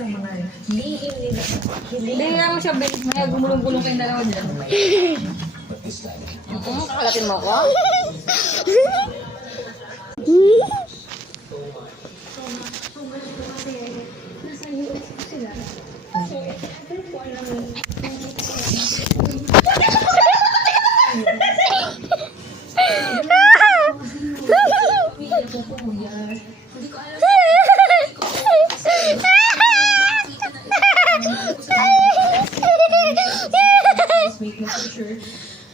sa mga lihim nila. Hindi nga mo siya, Ben. May gumulong-gulong kayong dalawa dyan. Kakalatin mo ako?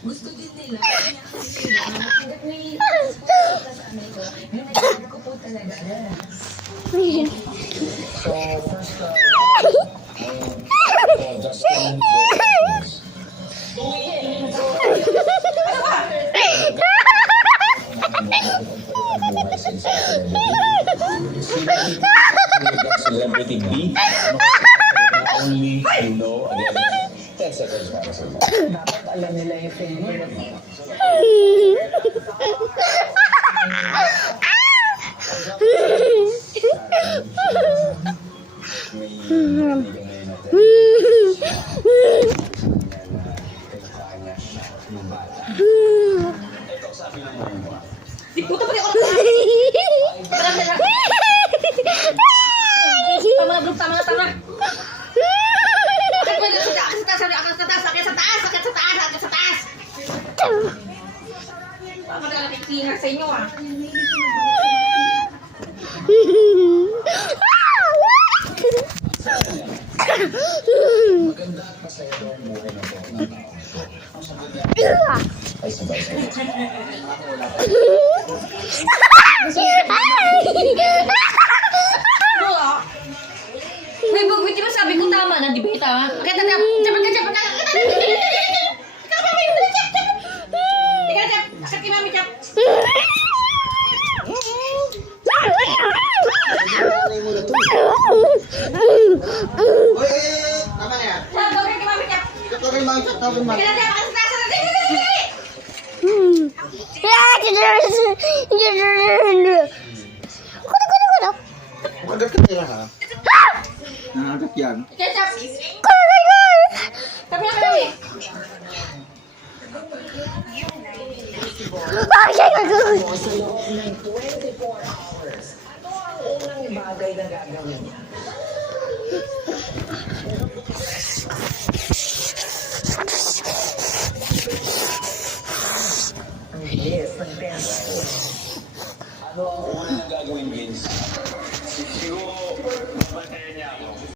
Gusto din nila, kaya kasi sila, hanggat may pupunta sa amin ko, may nagsabi ko po talaga. So, first, Justin, Celebrity B, only you know, again, 10 seconds para sa mga. Dapat alam nila yung favorite. May kaibigan ngayon natin. Kailangan niya yung bata. Ito, sabi ng mga mo. Di puto pati ako na. Tama na, Brooke. Tama na, tama. Akit sa taas. Baka na nakikinga sa inyo, ah. Maganda at masaya daw ang buhay na to ng tao. Ang sagot niya ay sabay-sabay. May bagwit, di ba sabi ko tama na, di ba ito, ha? Akit na, Tama na yan. Tawagin mo. Tawagin mo. Agad ka nila ha? Agad yan. Sa loob ng 24 hours, ano ang unang bagay na gagawin niya?